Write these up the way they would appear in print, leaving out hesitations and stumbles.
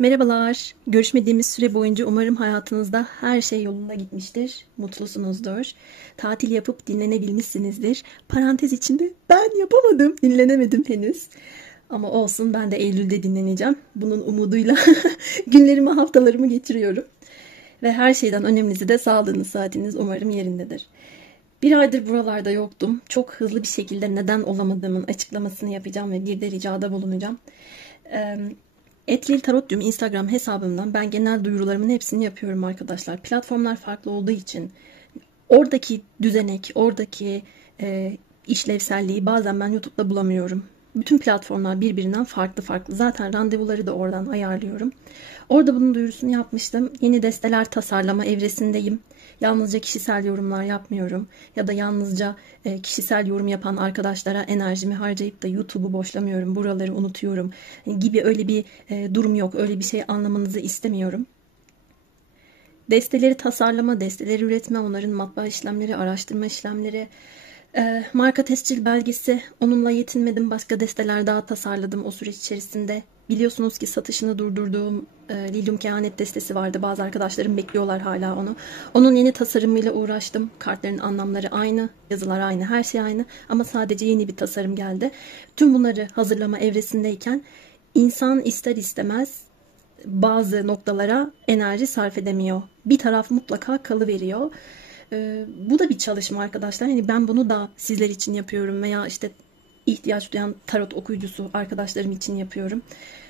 Merhabalar. Görüşmediğimiz süre boyunca umarım hayatınızda her şey yolunda gitmiştir. Mutlusunuzdur. Tatil yapıp dinlenebilmişsinizdir. Parantez içinde ben yapamadım, dinlenemedim henüz. Ama olsun, ben de Eylül'de dinleneceğim. Bunun umuduyla günlerimi, haftalarımı geçiriyorum. Ve her şeyden önemlisi de sağlığınız, saatiniz umarım yerindedir. Bir aydır buralarda yoktum. Çok hızlı bir şekilde neden olamadığımın açıklamasını yapacağım ve bir de ricada bulunacağım. Etlil Tarot Instagram hesabımdan ben genel duyurularımın hepsini yapıyorum arkadaşlar. Platformlar farklı olduğu için oradaki düzenek, oradaki işlevselliği bazen ben YouTube'da bulamıyorum. Bütün platformlar birbirinden farklı farklı. Zaten randevuları da oradan ayarlıyorum. Orada bunun duyurusunu yapmıştım. Yeni desteler tasarlama evresindeyim. Yalnızca kişisel yorumlar yapmıyorum. Ya da yalnızca kişisel yorum yapan arkadaşlara enerjimi harcayıp da YouTube'u boşlamıyorum. Buraları unutuyorum gibi öyle bir durum yok. Öyle bir şey anlamanızı istemiyorum. Desteleri tasarlama, desteleri üretme, onların matbaa işlemleri, araştırma işlemleri, marka tescil belgesi, onunla yetinmedim. Başka desteler daha tasarladım o süreç içerisinde. Biliyorsunuz ki satışını durdurduğum Lilyum Kehanet destesi vardı. Bazı arkadaşlarım bekliyorlar hala onu. Onun yeni tasarımıyla uğraştım. Kartların anlamları aynı, yazılar aynı, her şey aynı. Ama sadece yeni bir tasarım geldi. Tüm bunları hazırlama evresindeyken insan ister istemez bazı noktalara enerji sarf edemiyor. Bir taraf mutlaka kalıveriyor. Bu da bir çalışma arkadaşlar. Yani ben bunu da sizler için yapıyorum veya işte ihtiyaç duyan tarot okuyucusu arkadaşlarım için yapıyorum.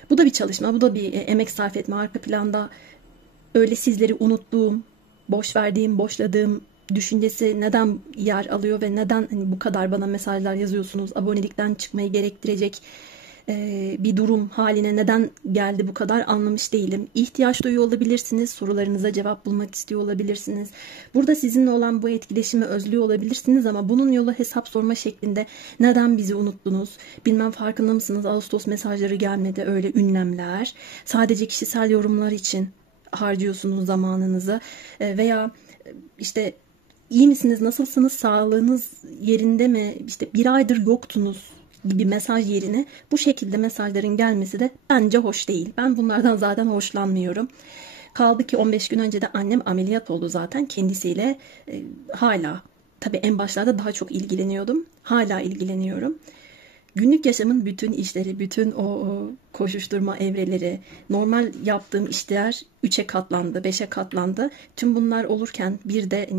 Bu da bir çalışma, bu da bir emek sarf etme. Arka planda öyle sizleri unuttuğum, boş verdiğim, boşladığım düşüncesi neden yer alıyor ve neden hani bu kadar bana mesajlar yazıyorsunuz, abonelikten çıkmayı gerektirecek bir durum haline neden geldi bu kadar anlamış değilim. İhtiyaç duyuyor olabilirsiniz. Sorularınıza cevap bulmak istiyor olabilirsiniz. Burada sizinle olan bu etkileşimi özlüyor olabilirsiniz ama bunun yolu hesap sorma şeklinde neden bizi unuttunuz? Bilmem farkında mısınız? Ağustos mesajları gelmedi. Öyle ünlemler. Sadece kişisel yorumlar için harcıyorsunuz zamanınızı. Veya işte iyi misiniz? Nasılsınız? Sağlığınız yerinde mi? İşte bir aydır yoktunuz gibi mesaj yerine bu şekilde mesajların gelmesi de bence hoş değil. Ben bunlardan zaten hoşlanmıyorum. Kaldı ki 15 gün önce de annem ameliyat oldu zaten. Kendisiyle hala, tabii en başlarda daha çok ilgileniyordum. Hala ilgileniyorum. Günlük yaşamın bütün işleri, bütün o koşuşturma evreleri, normal yaptığım işler 3'e katlandı, 5'e katlandı. Tüm bunlar olurken bir de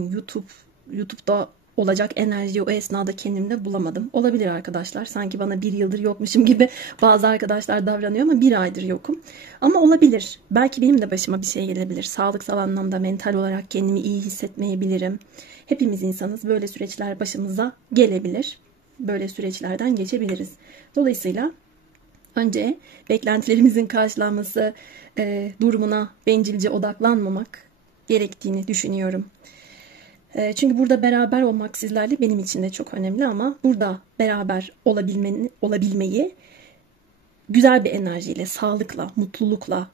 YouTube'da olacak enerjiyi o esnada kendimde bulamadım. Olabilir arkadaşlar. Sanki bana bir yıldır yokmuşum gibi bazı arkadaşlar davranıyor ama bir aydır yokum. Ama olabilir. Belki benim de başıma bir şey gelebilir. Sağlıksal anlamda, mental olarak kendimi iyi hissetmeyebilirim. Hepimiz insanız. Böyle süreçler başımıza gelebilir. Böyle süreçlerden geçebiliriz. Dolayısıyla önce beklentilerimizin karşılanması durumuna bencilce odaklanmamak gerektiğini düşünüyorum. Çünkü burada beraber olmak sizlerle benim için de çok önemli ama burada beraber olabilmeyi güzel bir enerjiyle, sağlıkla, mutlulukla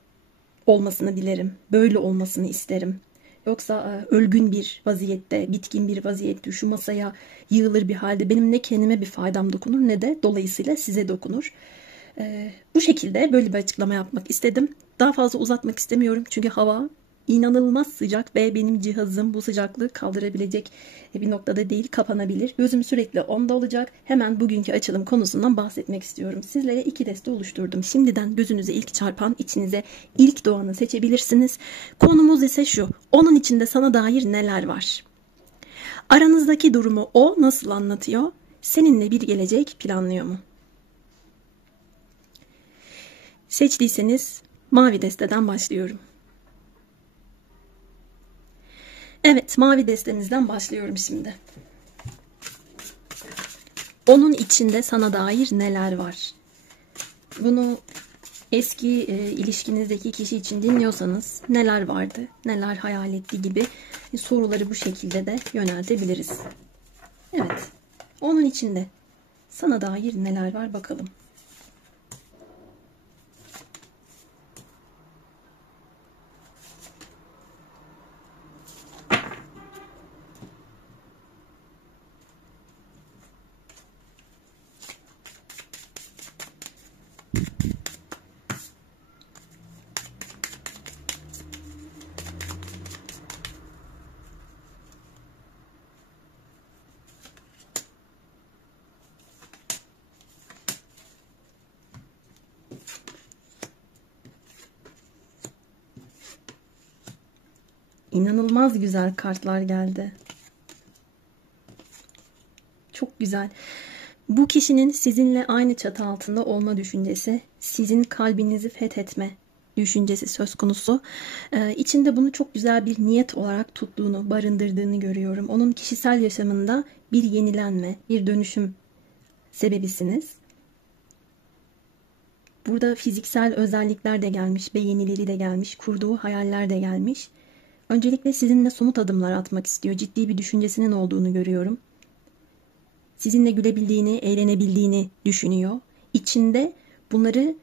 olmasını dilerim. Böyle olmasını isterim. Yoksa ölgün bir vaziyette, bitkin bir vaziyette şu masaya yığılır bir halde benim ne kendime bir faydam dokunur ne de dolayısıyla size dokunur. Bu şekilde böyle bir açıklama yapmak istedim. Daha fazla uzatmak istemiyorum çünkü hava inanılmaz sıcak ve benim cihazım bu sıcaklığı kaldırabilecek bir noktada değil, kapanabilir. Gözüm sürekli onda olacak. Hemen bugünkü açılım konusundan bahsetmek istiyorum. Sizlere 2 deste oluşturdum. Şimdiden gözünüze ilk çarpan, içinize ilk doğanı seçebilirsiniz. Konumuz ise şu: onun içinde sana dair neler var? Aranızdaki durumu o nasıl anlatıyor? Seninle bir gelecek planlıyor mu? Seçtiyseniz mavi desteden başlıyorum. Evet, mavi destenizden başlıyorum şimdi. Onun içinde sana dair neler var? Bunu eski ilişkinizdeki kişi için dinliyorsanız neler vardı, neler hayal etti gibi soruları bu şekilde de yöneltebiliriz. Evet, onun içinde sana dair neler var bakalım. İnanılmaz güzel kartlar geldi. Çok güzel. Bu kişinin sizinle aynı çatı altında olma düşüncesi, sizin kalbinizi fethetme düşüncesi söz konusu. İçinde bunu çok güzel bir niyet olarak tuttuğunu, barındırdığını görüyorum. Onun kişisel yaşamında bir yenilenme, bir dönüşüm sebebisiniz. Burada fiziksel özellikler de gelmiş, beğenileri de gelmiş, kurduğu hayaller de gelmiş. Öncelikle sizinle somut adımlar atmak istiyor. Ciddi bir düşüncesinin olduğunu görüyorum. Sizinle gülebildiğini, eğlenebildiğini düşünüyor. İçinde bunları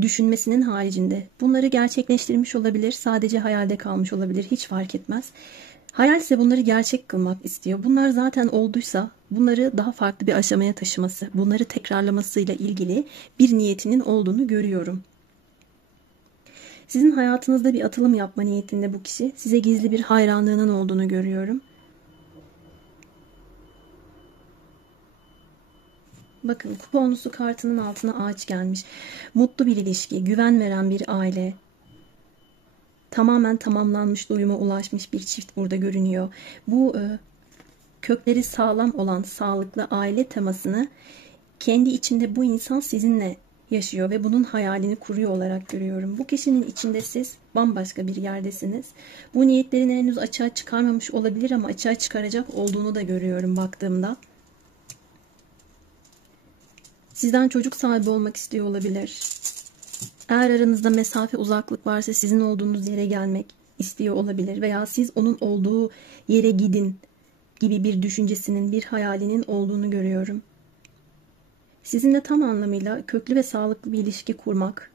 düşünmesinin haricinde bunları gerçekleştirmiş olabilir, sadece hayalde kalmış olabilir, hiç fark etmez. Hayal ise bunları gerçek kılmak istiyor. Bunlar zaten olduysa bunları daha farklı bir aşamaya taşıması, bunları tekrarlamasıyla ilgili bir niyetinin olduğunu görüyorum. Sizin hayatınızda bir atılım yapma niyetinde bu kişi. Size gizli bir hayranlığının olduğunu görüyorum. Bakın, kupa onlusu kartının altına ağaç gelmiş. Mutlu bir ilişki, güven veren bir aile. Tamamen tamamlanmış, doyuma ulaşmış bir çift burada görünüyor. Bu kökleri sağlam olan sağlıklı aile temasını kendi içinde bu insan sizinle yaşıyor ve bunun hayalini kuruyor olarak görüyorum. Bu kişinin içinde siz bambaşka bir yerdesiniz. Bu niyetlerini henüz açığa çıkarmamış olabilir ama açığa çıkaracak olduğunu da görüyorum baktığımda. Sizden çocuk sahibi olmak istiyor olabilir. Eğer aranızda mesafe, uzaklık varsa sizin olduğunuz yere gelmek istiyor olabilir. Veya siz onun olduğu yere gidin gibi bir düşüncesinin, bir hayalinin olduğunu görüyorum. Sizinle tam anlamıyla köklü ve sağlıklı bir ilişki kurmak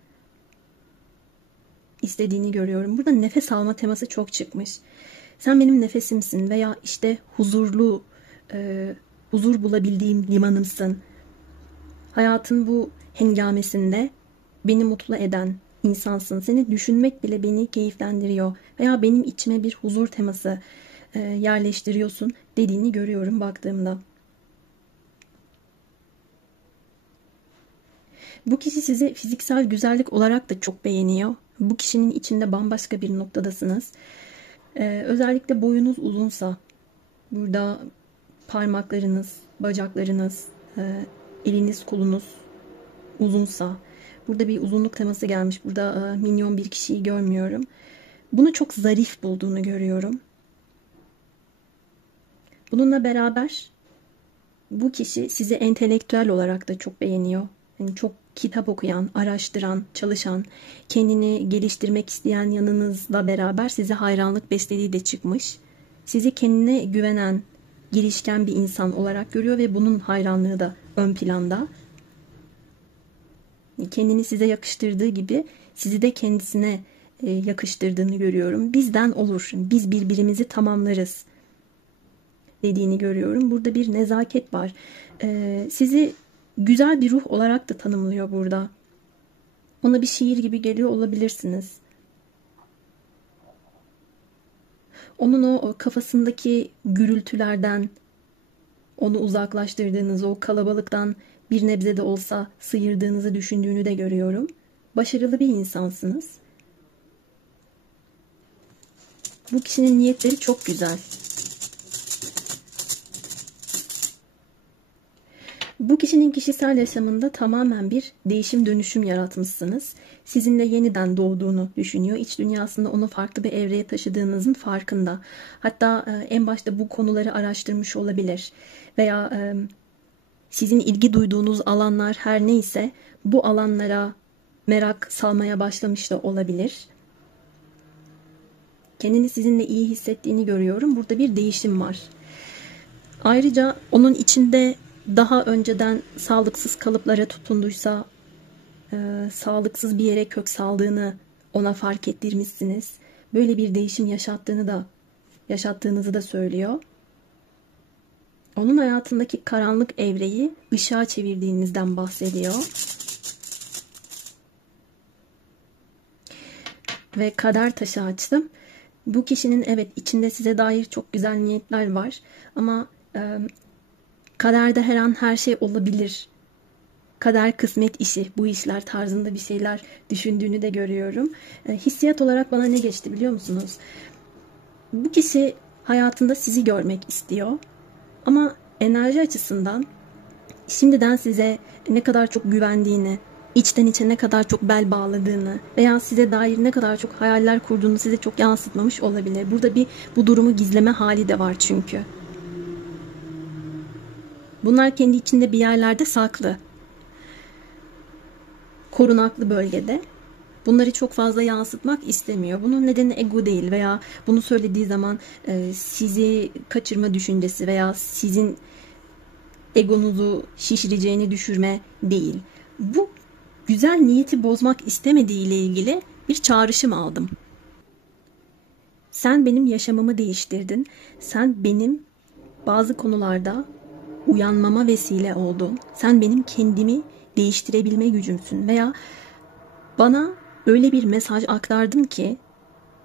istediğini görüyorum. Burada nefes alma teması çok çıkmış. Sen benim nefesimsin veya işte huzurlu, huzur bulabildiğim limanımsın. Hayatın bu hengamesinde beni mutlu eden insansın. Seni düşünmek bile beni keyiflendiriyor. Veya benim içime bir huzur teması yerleştiriyorsun dediğini görüyorum baktığımda. Bu kişi sizi fiziksel güzellik olarak da çok beğeniyor. Bu kişinin içinde bambaşka bir noktadasınız. Özellikle boyunuz uzunsa, burada parmaklarınız, bacaklarınız, eliniz, kolunuz uzunsa, burada bir uzunluk teması gelmiş. Burada minyon bir kişiyi görmüyorum. Bunu çok zarif bulduğunu görüyorum. Bununla beraber bu kişi sizi entelektüel olarak da çok beğeniyor. Yani çok kitap okuyan, araştıran, çalışan, kendini geliştirmek isteyen yanınızla beraber size hayranlık beslediği de çıkmış. Sizi kendine güvenen, girişken bir insan olarak görüyor ve bunun hayranlığı da ön planda. Kendini size yakıştırdığı gibi sizi de kendisine yakıştırdığını görüyorum. Bizden olur, biz birbirimizi tamamlarız dediğini görüyorum. Burada bir nezaket var. Sizi güzel bir ruh olarak da tanımlıyor burada. Ona bir şiir gibi geliyor olabilirsiniz. Onun o kafasındaki gürültülerden onu uzaklaştırdığınızı, o kalabalıktan bir nebze de olsa sıyırdığınızı düşündüğünü de görüyorum. Başarılı bir insansınız. Bu kişinin niyetleri çok güzel. Bu kişinin kişisel yaşamında tamamen bir değişim dönüşüm yaratmışsınız. Sizinle yeniden doğduğunu düşünüyor. İç dünyasında onu farklı bir evreye taşıdığınızın farkında. Hatta en başta bu konuları araştırmış olabilir. Veya sizin ilgi duyduğunuz alanlar her neyse bu alanlara merak salmaya başlamış da olabilir. Kendini sizinle iyi hissettiğini görüyorum. Burada bir değişim var. Ayrıca onun içinde daha önceden sağlıksız kalıplara tutunduysa, sağlıksız bir yere kök saldığını ona fark ettirmişsiniz. Böyle bir değişim yaşattığınızı da söylüyor. Onun hayatındaki karanlık evreyi ışığa çevirdiğinizden bahsediyor. Ve kader taşı açtım. Bu kişinin evet içinde size dair çok güzel niyetler var. Ama kaderde her an her şey olabilir. Kader kısmet işi, bu işler tarzında bir şeyler düşündüğünü de görüyorum. Hissiyat olarak bana ne geçti biliyor musunuz? Bu kişi hayatında sizi görmek istiyor. Ama enerji açısından şimdiden size ne kadar çok güvendiğini, içten içe ne kadar çok bel bağladığını veya size dair ne kadar çok hayaller kurduğunu size çok yansıtmamış olabilir. Burada bu durumu gizleme hali de var çünkü. Bunlar kendi içinde bir yerlerde saklı. Korunaklı bölgede. Bunları çok fazla yansıtmak istemiyor. Bunun nedeni ego değil veya bunu söylediği zaman sizi kaçırma düşüncesi veya sizin egonuzu şişireceğini düşürme değil. Bu güzel niyeti bozmak istemediği ile ilgili bir çağrışım aldım. Sen benim yaşamımı değiştirdin. Sen benim bazı konularda uyanmama vesile oldun. Sen benim kendimi değiştirebilme gücümsün veya bana öyle bir mesaj aktardın ki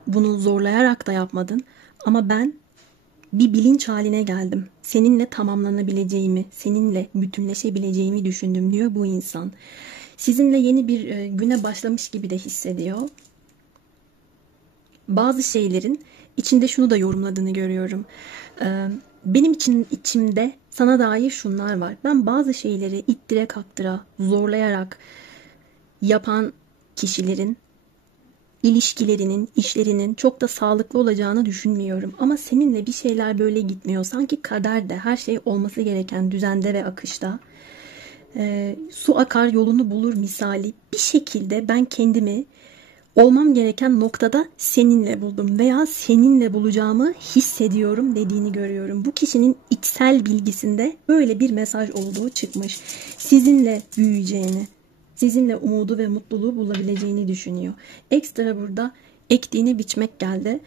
bunu zorlayarak da yapmadın ama ben bir bilinç haline geldim. Seninle tamamlanabileceğimi, seninle bütünleşebileceğimi düşündüm diyor bu insan. Sizinle yeni bir güne başlamış gibi de hissediyor. Bazı şeylerin içinde şunu da yorumladığını görüyorum. Benim içimde sana dair şunlar var. Ben bazı şeyleri ittire kaktıra, zorlayarak yapan kişilerin ilişkilerinin, işlerinin çok da sağlıklı olacağını düşünmüyorum. Ama seninle bir şeyler böyle gitmiyor. Sanki kaderde, her şey olması gereken düzende ve akışta. Su akar yolunu bulur misali. Bir şekilde ben kendimi olmam gereken noktada seninle buldum veya seninle bulacağımı hissediyorum dediğini görüyorum. Bu kişinin içsel bilgisinde böyle bir mesaj olduğu çıkmış. Sizinle büyüyeceğini, sizinle umudu ve mutluluğu bulabileceğini düşünüyor. Ekstra burada ektiğini biçmek geldi.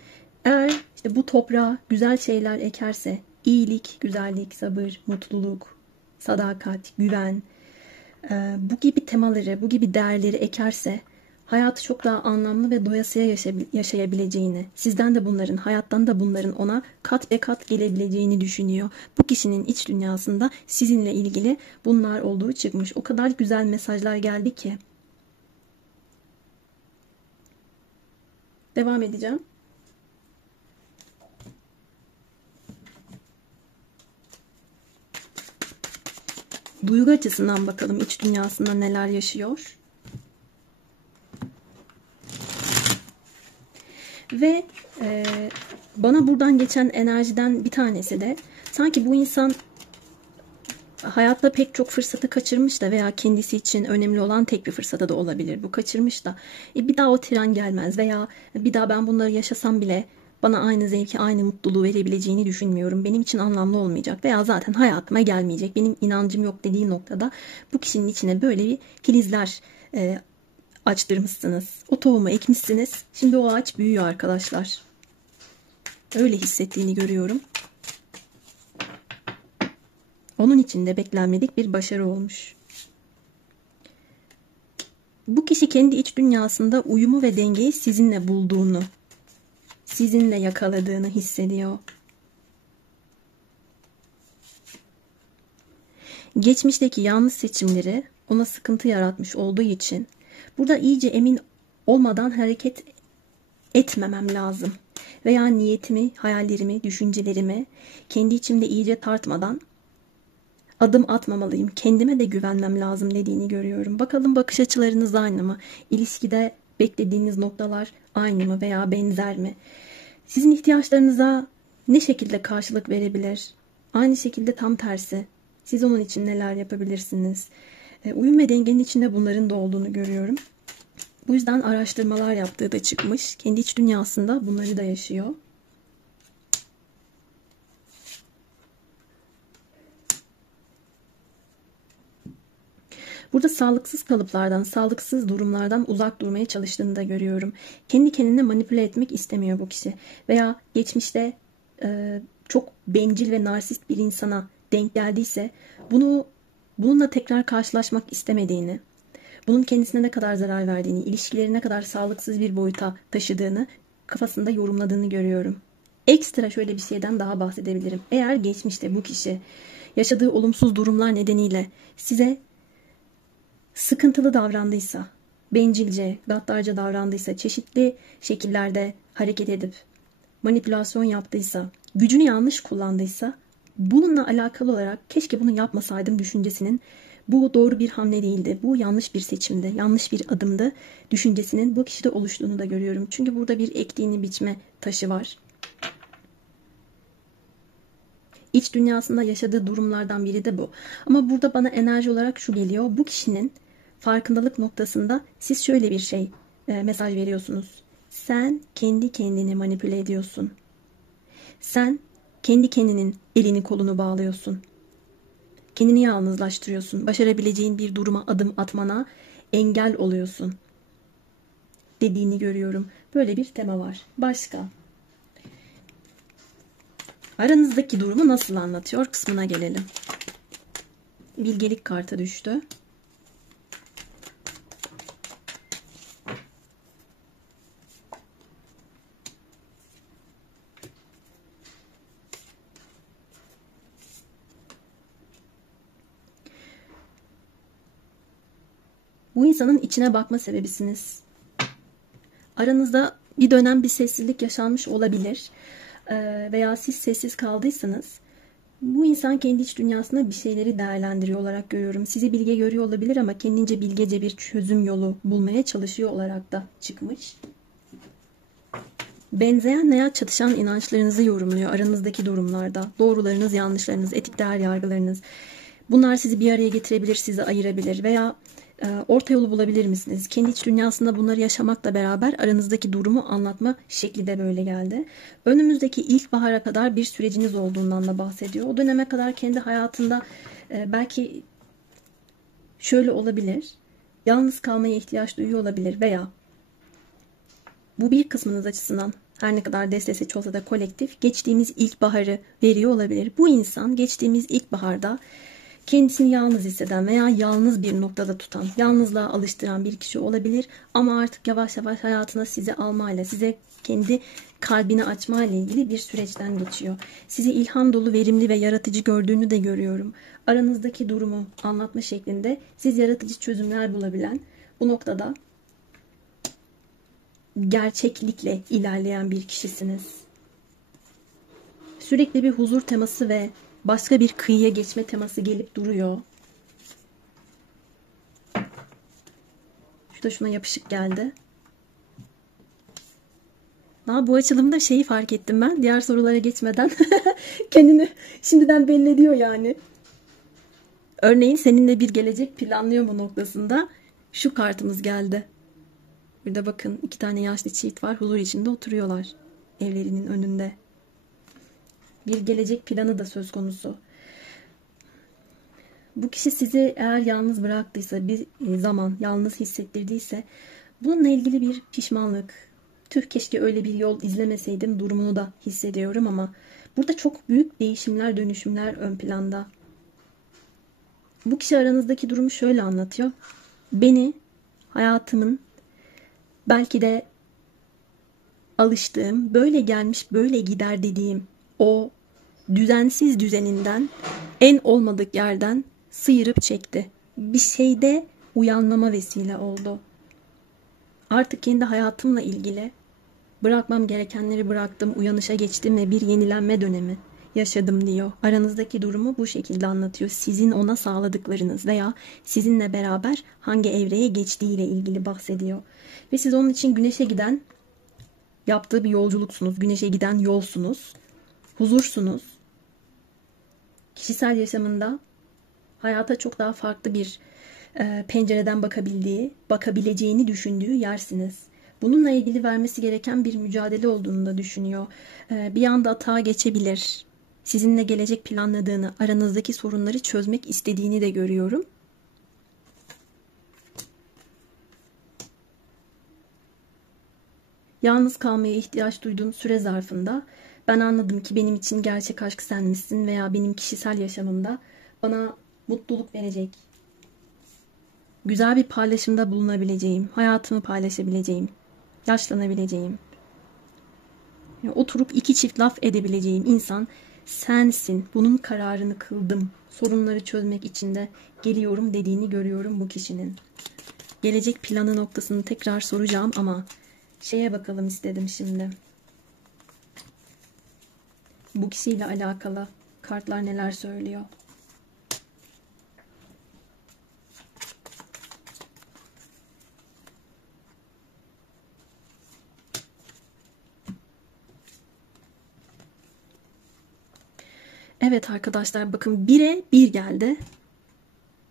Eğer işte bu toprağa güzel şeyler ekerse, iyilik, güzellik, sabır, mutluluk, sadakat, güven, bu gibi temaları, bu gibi değerleri ekerse hayatı çok daha anlamlı ve doyasıya yaşayabileceğini, sizden de bunların, hayattan da bunların ona kat be kat gelebileceğini düşünüyor. Bu kişinin iç dünyasında sizinle ilgili bunlar olduğu çıkmış. O kadar güzel mesajlar geldi ki. Devam edeceğim. Duygu açısından bakalım iç dünyasında neler yaşıyor. Ve bana buradan geçen enerjiden bir tanesi de sanki bu insan hayatta pek çok fırsatı kaçırmış da veya kendisi için önemli olan tek bir fırsatı da olabilir. Bu kaçırmış da bir daha o tren gelmez veya bir daha ben bunları yaşasam bile bana aynı zevki, aynı mutluluğu verebileceğini düşünmüyorum. Benim için anlamlı olmayacak veya zaten hayatıma gelmeyecek. Benim inancım yok dediği noktada bu kişinin içine böyle bir filizler açtırmışsınız. O tohumu ekmişsiniz. Şimdi o ağaç büyüyor arkadaşlar. Öyle hissettiğini görüyorum. Onun için de beklenmedik bir başarı olmuş. Bu kişi kendi iç dünyasında uyumu ve dengeyi sizinle bulduğunu, sizinle yakaladığını hissediyor. Geçmişteki yanlış seçimleri ona sıkıntı yaratmış olduğu için burada iyice emin olmadan hareket etmemem lazım. Veya niyetimi, hayallerimi, düşüncelerimi kendi içimde iyice tartmadan adım atmamalıyım. Kendime de güvenmem lazım dediğini görüyorum. Bakalım bakış açılarınız aynı mı? İlişkide beklediğiniz noktalar aynı mı veya benzer mi? Sizin ihtiyaçlarınıza ne şekilde karşılık verebilir? Aynı şekilde tam tersi. Siz onun için neler yapabilirsiniz? Uyum ve dengenin içinde bunların da olduğunu görüyorum. Bu yüzden araştırmalar yaptığı da çıkmış. Kendi iç dünyasında bunları da yaşıyor. Burada sağlıksız kalıplardan, sağlıksız durumlardan uzak durmaya çalıştığını da görüyorum. Kendi kendine manipüle etmek istemiyor bu kişi. Veya geçmişte çok bencil ve narsist bir insana denk geldiyse bununla tekrar karşılaşmak istemediğini, bunun kendisine ne kadar zarar verdiğini, ilişkileri ne kadar sağlıksız bir boyuta taşıdığını kafasında yorumladığını görüyorum. Ekstra şöyle bir şeyden daha bahsedebilirim. Eğer geçmişte bu kişi yaşadığı olumsuz durumlar nedeniyle size sıkıntılı davrandıysa, bencilce, gaddarca davrandıysa, çeşitli şekillerde hareket edip manipülasyon yaptıysa, gücünü yanlış kullandıysa, bununla alakalı olarak keşke bunu yapmasaydım düşüncesinin, bu doğru bir hamle değildi, bu yanlış bir seçimdi, yanlış bir adımdı düşüncesinin bu kişide oluştuğunu da görüyorum. Çünkü burada bir ektiğini biçme taşı var. İç dünyasında yaşadığı durumlardan biri de bu. Ama burada bana enerji olarak şu geliyor. Bu kişinin farkındalık noktasında siz şöyle bir mesaj veriyorsunuz. Sen kendi kendini manipüle ediyorsun. Sen kendi kendinin elini kolunu bağlıyorsun. Kendini yalnızlaştırıyorsun. Başarabileceğin bir duruma adım atmana engel oluyorsun dediğini görüyorum. Böyle bir tema var. Başka? Aranızdaki durumu nasıl anlatıyor kısmına gelelim. Bilgelik kartı düştü. Bu insanın içine bakma sebebisiniz. Aranızda bir dönem bir sessizlik yaşanmış olabilir. Veya siz sessiz kaldıysanız bu insan kendi iç dünyasında bir şeyleri değerlendiriyor olarak görüyorum. Sizi bilge görüyor olabilir ama kendince bilgece bir çözüm yolu bulmaya çalışıyor olarak da çıkmış. Benzeyen veya çatışan inançlarınızı yorumluyor aranızdaki durumlarda. Doğrularınız, yanlışlarınız, etik değer yargılarınız. Bunlar sizi bir araya getirebilir, sizi ayırabilir veya orta yolu bulabilir misiniz? Kendi iç dünyasında bunları yaşamakla beraber aranızdaki durumu anlatma şekli de böyle geldi. Önümüzdeki ilkbahara kadar bir süreciniz olduğundan da bahsediyor. O döneme kadar kendi hayatında belki şöyle olabilir. Yalnız kalmaya ihtiyaç duyuyor olabilir veya bu bir kısmınız açısından her ne kadar desteseç olsa da kolektif geçtiğimiz ilkbaharı veriyor olabilir. Bu insan geçtiğimiz ilkbaharda kendisini yalnız hisseden veya yalnız bir noktada tutan, yalnızlığa alıştıran bir kişi olabilir. Ama artık yavaş yavaş hayatına sizi almayla, size kendi kalbini açmayla ilgili bir süreçten geçiyor. Sizi ilham dolu, verimli ve yaratıcı gördüğünü de görüyorum. Aranızdaki durumu anlatma şeklinde siz yaratıcı çözümler bulabilen, bu noktada gerçeklikle ilerleyen bir kişisiniz. Sürekli bir huzur teması ve başka bir kıyıya geçme teması gelip duruyor. Şurada şuna yapışık geldi. Daha bu açılımda şeyi fark ettim ben. Diğer sorulara geçmeden kendini şimdiden belli ediyor yani. Örneğin seninle bir gelecek planlıyor mu noktasında şu kartımız geldi. Burada bakın 2 tane yaşlı çift var. Huzur içinde oturuyorlar. Evlerinin önünde. Bir gelecek planı da söz konusu. Bu kişi sizi eğer yalnız bıraktıysa, bir zaman yalnız hissettirdiyse bununla ilgili bir pişmanlık, tüh keşke öyle bir yol izlemeseydim durumunu da hissediyorum ama burada çok büyük değişimler, dönüşümler ön planda. Bu kişi aranızdaki durumu şöyle anlatıyor. Beni hayatımın belki de alıştığım, böyle gelmiş böyle gider dediğim o düzensiz düzeninden, en olmadık yerden sıyırıp çekti. Bir şeyde uyanmama vesile oldu. Artık kendi hayatımla ilgili bırakmam gerekenleri bıraktım, uyanışa geçtim ve bir yenilenme dönemi yaşadım diyor. Aranızdaki durumu bu şekilde anlatıyor. Sizin ona sağladıklarınız veya sizinle beraber hangi evreye geçtiğiyle ilgili bahsediyor. Ve siz onun için güneşe giden, yaptığı bir yolculuksunuz. Güneşe giden yolsunuz. Huzursunuz. Kişisel yaşamında hayata çok daha farklı bir pencereden bakabileceğini düşündüğü yersiniz. Bununla ilgili vermesi gereken bir mücadele olduğunu da düşünüyor. Bir anda atağa geçebilir. Sizinle gelecek planladığını, aranızdaki sorunları çözmek istediğini de görüyorum. Yalnız kalmaya ihtiyaç duyduğum süre zarfında ben anladım ki benim için gerçek aşk sen misin veya benim kişisel yaşamımda bana mutluluk verecek, güzel bir paylaşımda bulunabileceğim, hayatımı paylaşabileceğim, yaşlanabileceğim, oturup 2 çift laf edebileceğim insan sensin. Bunun kararını kıldım. Sorunları çözmek için de geliyorum dediğini görüyorum bu kişinin. Gelecek planı noktasını tekrar soracağım ama şeye bakalım istedim şimdi. Bu kişiyle alakalı kartlar neler söylüyor? Evet arkadaşlar, bakın 1'e 1 geldi.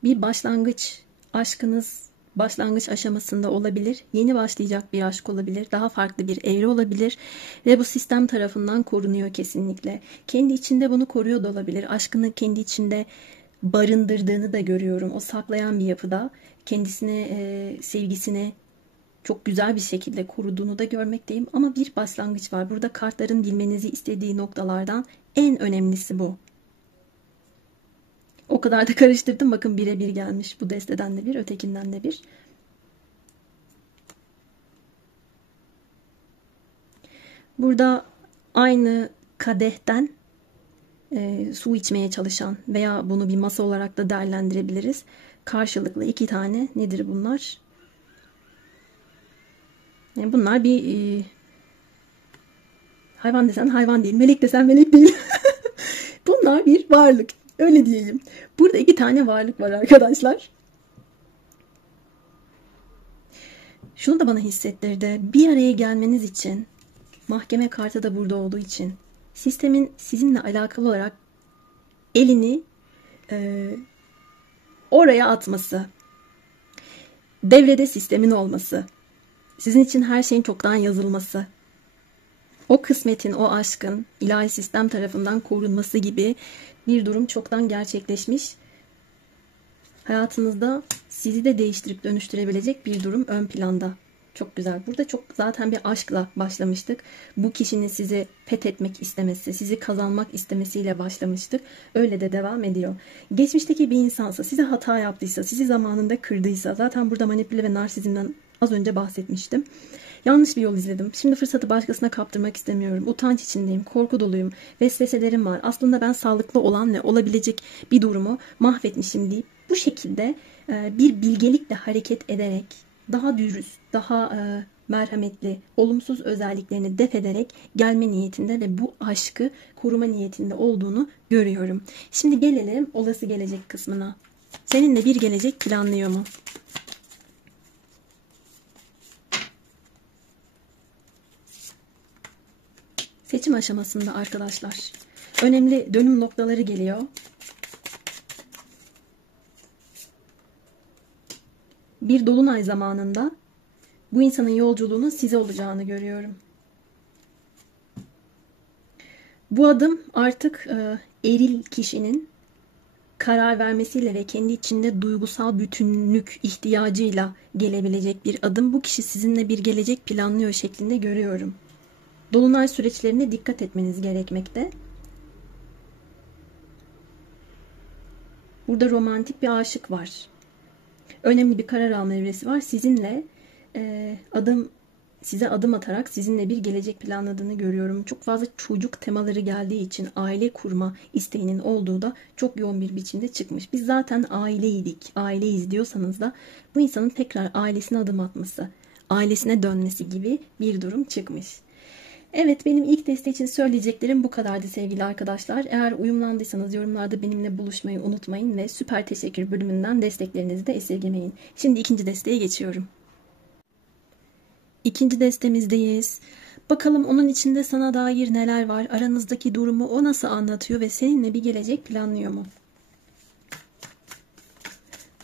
Bir başlangıç, aşkınız başlangıç aşamasında olabilir. Yeni başlayacak bir aşk olabilir. Daha farklı bir evre olabilir. Ve bu sistem tarafından korunuyor kesinlikle. Kendi içinde bunu koruyor da olabilir. Aşkını kendi içinde barındırdığını da görüyorum. O saklayan bir yapıda kendisine, sevgisine çok güzel bir şekilde koruduğunu da görmekteyim. Ama bir başlangıç var. Burada kartların bilmenizi istediği noktalardan en önemlisi bu. O kadar da karıştırdım. Bakın 1'e 1 gelmiş. Bu desteden de bir, ötekinden de bir. Burada aynı kadehten su içmeye çalışan veya bunu bir masa olarak da değerlendirebiliriz. Karşılıklı 2 tane, nedir bunlar? Bunlar bir hayvan desen hayvan değil, melek desen melek değil. Bunlar bir varlık. Öyle diyeyim. Burada 2 tane varlık var arkadaşlar. Şunu da bana hissettirdi. Bir araya gelmeniz için, mahkeme kartı da burada olduğu için, sistemin sizinle alakalı olarak elini oraya atması, devrede sistemin olması, sizin için her şeyin çoktan yazılması, o kısmetin, o aşkın ilahi sistem tarafından korunması gibi bir durum çoktan gerçekleşmiş. Hayatınızda sizi de değiştirip dönüştürebilecek bir durum ön planda. Çok güzel. Burada çok zaten bir aşkla başlamıştık. Bu kişinin sizi fethetmek istemesi, sizi kazanmak istemesiyle başlamıştık. Öyle de devam ediyor. Geçmişteki bir insansa, size hata yaptıysa, sizi zamanında kırdıysa, zaten burada manipüle ve narsizmden az önce bahsetmiştim. Yanlış bir yol izledim. Şimdi fırsatı başkasına kaptırmak istemiyorum. Utanç içindeyim, korku doluyum, vesveselerim var. Aslında ben sağlıklı olan ve olabilecek bir durumu mahvetmişim deyip bu şekilde bir bilgelikle hareket ederek daha dürüst, daha merhametli, olumsuz özelliklerini def ederek gelme niyetinde ve bu aşkı koruma niyetinde olduğunu görüyorum. Şimdi gelelim olası gelecek kısmına. Seninle bir gelecek planlıyor mu? Seçim aşamasında arkadaşlar. Önemli dönüm noktaları geliyor. Bir dolunay zamanında bu insanın yolculuğunun size olacağını görüyorum. Bu adım artık eril kişinin karar vermesiyle ve kendi içinde duygusal bütünlük ihtiyacıyla gelebilecek bir adım. Bu kişi sizinle bir gelecek planlıyor şeklinde görüyorum. Dolunay süreçlerine dikkat etmeniz gerekmekte. Burada romantik bir aşık var. Önemli bir karar alma evresi var. Sizinle size adım atarak sizinle bir gelecek planladığını görüyorum. Çok fazla çocuk temaları geldiği için aile kurma isteğinin olduğu da çok yoğun bir biçimde çıkmış. Biz zaten aileydik, aileyiz diyorsanız da bu insanın tekrar ailesine adım atması, ailesine dönmesi gibi bir durum çıkmış. Evet, benim ilk deste için söyleyeceklerim bu kadardı sevgili arkadaşlar. Eğer uyumlandıysanız yorumlarda benimle buluşmayı unutmayın ve süper teşekkür bölümünden desteklerinizi de esirgemeyin. Şimdi ikinci desteye geçiyorum. İkinci destemizdeyiz. Bakalım onun içinde sana dair neler var? Aranızdaki durumu o nasıl anlatıyor ve seninle bir gelecek planlıyor mu?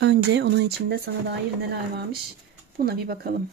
Önce onun içinde sana dair neler varmış? Buna bir bakalım.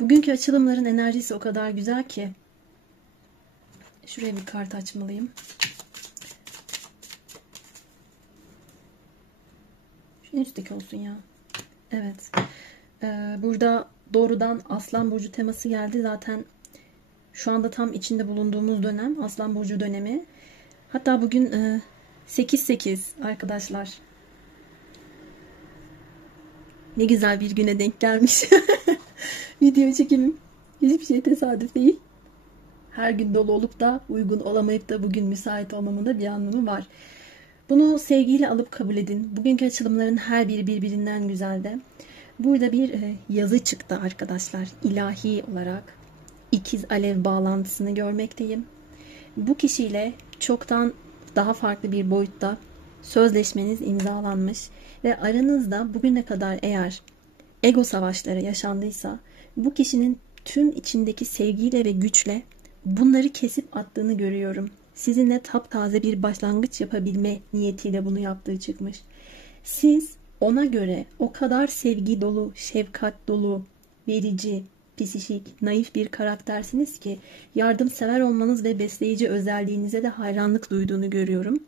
Bugünkü açılımların enerjisi o kadar güzel ki. Şuraya bir kart açmalıyım. En üstteki olsun ya. Evet. Burada doğrudan Aslan Burcu teması geldi. Zaten şu anda tam içinde bulunduğumuz dönem Aslan Burcu dönemi. Hatta bugün 8-8 arkadaşlar. Ne güzel bir güne denk gelmiş. Video çekimim. Hiçbir şey tesadüf değil. Her gün dolu olup da uygun olamayıp da bugün müsait olmamın da bir anlamı var. Bunu sevgiyle alıp kabul edin. Bugünkü açılımların her biri birbirinden güzeldi. Burada bir yazı çıktı arkadaşlar. İlahi olarak ikiz alev bağlantısını görmekteyim. Bu kişiyle çoktan daha farklı bir boyutta sözleşmeniz imzalanmış ve aranızda bugüne kadar eğer ego savaşları yaşandıysa bu kişinin tüm içindeki sevgiyle ve güçle bunları kesip attığını görüyorum. Sizinle taptaze bir başlangıç yapabilme niyetiyle bunu yaptığı çıkmış. Siz ona göre o kadar sevgi dolu, şefkat dolu, verici, psişik, naif bir karaktersiniz ki yardımsever olmanız ve besleyici özelliğinize de hayranlık duyduğunu görüyorum.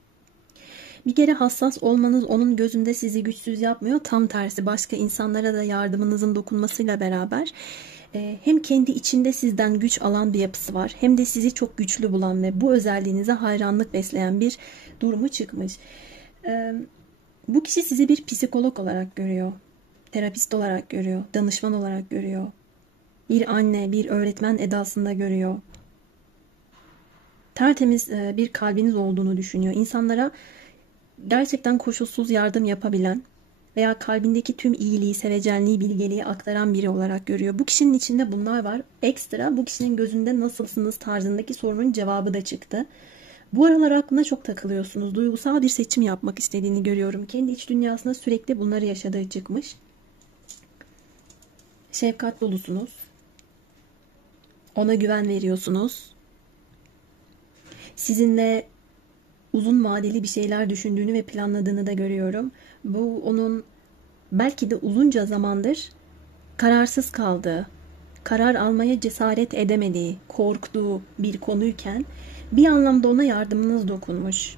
Bir kere hassas olmanız onun gözünde sizi güçsüz yapmıyor. Tam tersi başka insanlara da yardımınızın dokunmasıyla beraber hem kendi içinde sizden güç alan bir yapısı var. Hem de sizi çok güçlü bulan ve bu özelliğinize hayranlık besleyen bir durumu çıkmış. Bu kişi sizi bir psikolog olarak görüyor. Terapist olarak görüyor. Danışman olarak görüyor. Bir anne, bir öğretmen edasında görüyor. Tertemiz bir kalbiniz olduğunu düşünüyor. İnsanlara gerçekten koşulsuz yardım yapabilen veya kalbindeki tüm iyiliği, sevecenliği, bilgeliği aktaran biri olarak görüyor. Bu kişinin içinde bunlar var. Ekstra bu kişinin gözünde nasılsınız tarzındaki sorunun cevabı da çıktı. Bu aralar aklına çok takılıyorsunuz. Duygusal bir seçim yapmak istediğini görüyorum. Kendi iç dünyasında sürekli bunları yaşadığı çıkmış. Şefkat dolusunuz. Ona güven veriyorsunuz. Sizinle uzun vadeli bir şeyler düşündüğünü ve planladığını da görüyorum. Bu onun belki de uzunca zamandır kararsız kaldığı, karar almaya cesaret edemediği, korktuğu bir konuyken bir anlamda ona yardımınız dokunmuş.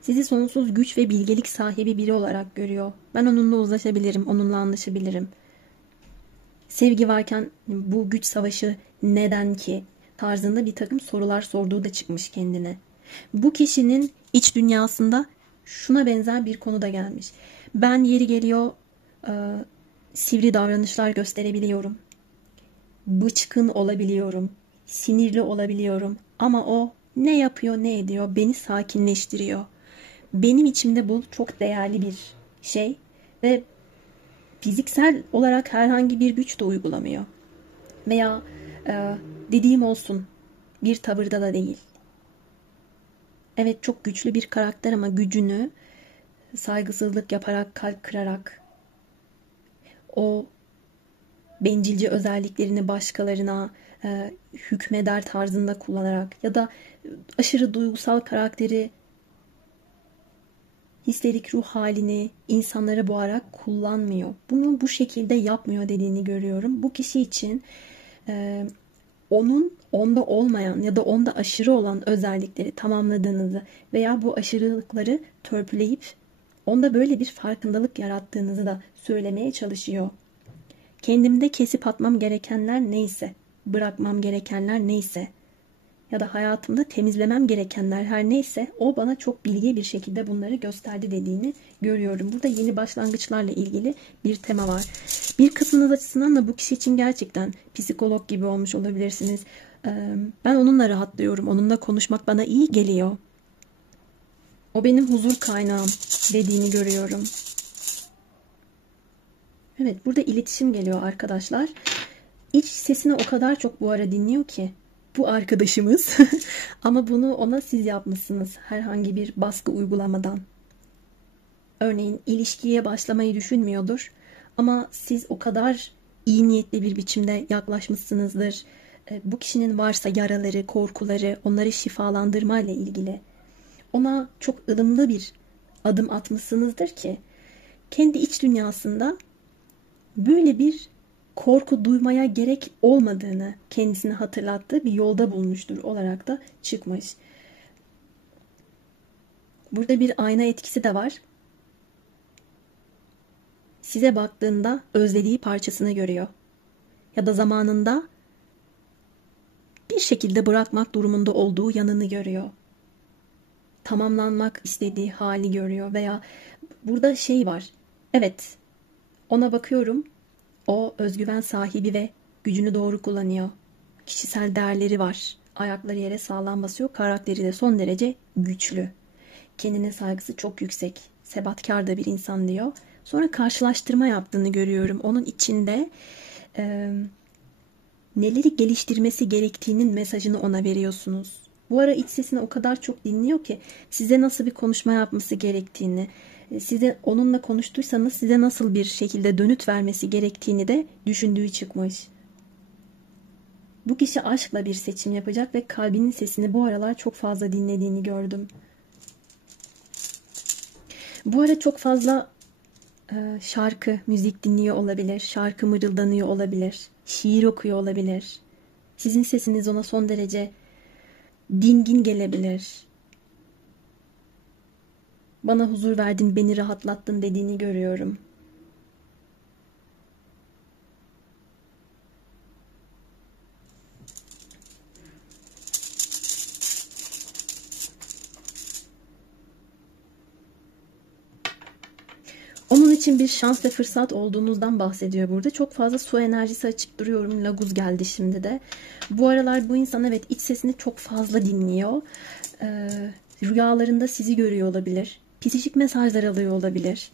Sizi sonsuz güç ve bilgelik sahibi biri olarak görüyor. Ben onunla uzlaşabilirim, onunla anlaşabilirim. Sevgi varken bu güç savaşı neden ki tarzında bir takım sorular sorduğu da çıkmış kendine. Bu kişinin iç dünyasında şuna benzer bir konu da gelmiş. Ben yeri geliyor sivri davranışlar gösterebiliyorum. Bıçkın olabiliyorum. Sinirli olabiliyorum. Ama o ne yapıyor ne ediyor beni sakinleştiriyor. Benim içimde bu çok değerli bir şey ve fiziksel olarak herhangi bir güç de uygulamıyor. Veya dediğim olsun bir tavırda da değil. Evet çok güçlü bir karakter ama gücünü saygısızlık yaparak, kalp kırarak, o bencilce özelliklerini başkalarına hükmeder tarzında kullanarak ya da aşırı duygusal karakteri, histerik ruh halini insanlara boğarak kullanmıyor. Bunu bu şekilde yapmıyor dediğini görüyorum. Bu kişi için onun onda olmayan ya da onda aşırı olan özellikleri tamamladığınızı veya bu aşırılıkları törpüleyip onda böyle bir farkındalık yarattığınızı da söylemeye çalışıyor. Kendimde kesip atmam gerekenler neyse, bırakmam gerekenler neyse ya da hayatımda temizlemem gerekenler her neyse o bana çok bilge bir şekilde bunları gösterdi dediğini görüyorum. Burada yeni başlangıçlarla ilgili bir tema var. Bir kısmınız açısından da bu kişi için gerçekten psikolog gibi olmuş olabilirsiniz. Ben onunla rahatlıyorum. Onunla konuşmak bana iyi geliyor. O benim huzur kaynağım dediğini görüyorum. Evet, burada iletişim geliyor arkadaşlar. İç sesini o kadar çok bu ara dinliyor ki bu arkadaşımız ama bunu ona siz yapmışsınız herhangi bir baskı uygulamadan. Örneğin ilişkiye başlamayı düşünmüyordur ama siz o kadar iyi niyetli bir biçimde yaklaşmışsınızdır. Bu kişinin varsa yaraları, korkuları, onları şifalandırmayla ilgili ona çok ılımlı bir adım atmışsınızdır ki kendi iç dünyasında böyle bir korku duymaya gerek olmadığını kendisine hatırlattığı bir yolda bulmuştur olarak da çıkmış. Burada bir ayna etkisi de var. size baktığında özlediği parçasını görüyor. Ya da zamanında bir şekilde bırakmak durumunda olduğu yanını görüyor. Tamamlanmak istediği hali görüyor veya burada şey var. Evet, ona bakıyorum. O özgüven sahibi ve gücünü doğru kullanıyor. Kişisel değerleri var. Ayakları yere sağlam basıyor. Karakteri de son derece güçlü. Kendine saygısı çok yüksek. Sebatkar da bir insan diyor. Sonra karşılaştırma yaptığını görüyorum. Onun içinde neleri geliştirmesi gerektiğinin mesajını ona veriyorsunuz. Bu ara iç sesini o kadar çok dinliyor ki size nasıl bir konuşma yapması gerektiğini, size onunla konuştuysanız size nasıl bir şekilde dönüt vermesi gerektiğini de düşündüğü çıkmış. Bu kişi aşkla bir seçim yapacak ve kalbinin sesini bu aralar çok fazla dinlediğini gördüm. Bu ara çok fazla şarkı, müzik dinliyor olabilir, şarkı mırıldanıyor olabilir, şiir okuyor olabilir. Sizin sesiniz ona son derece dingin gelebilir. Bana huzur verdin, beni rahatlattın dediğini görüyorum. Onun için bir şans ve fırsat olduğunuzdan bahsediyor burada. Çok fazla su enerjisi açıp duruyorum. Laguz geldi şimdi de. Bu aralar bu insan evet iç sesini çok fazla dinliyor. Rüyalarında sizi görüyor olabilir. Psikik mesajlar alıyor olabilir.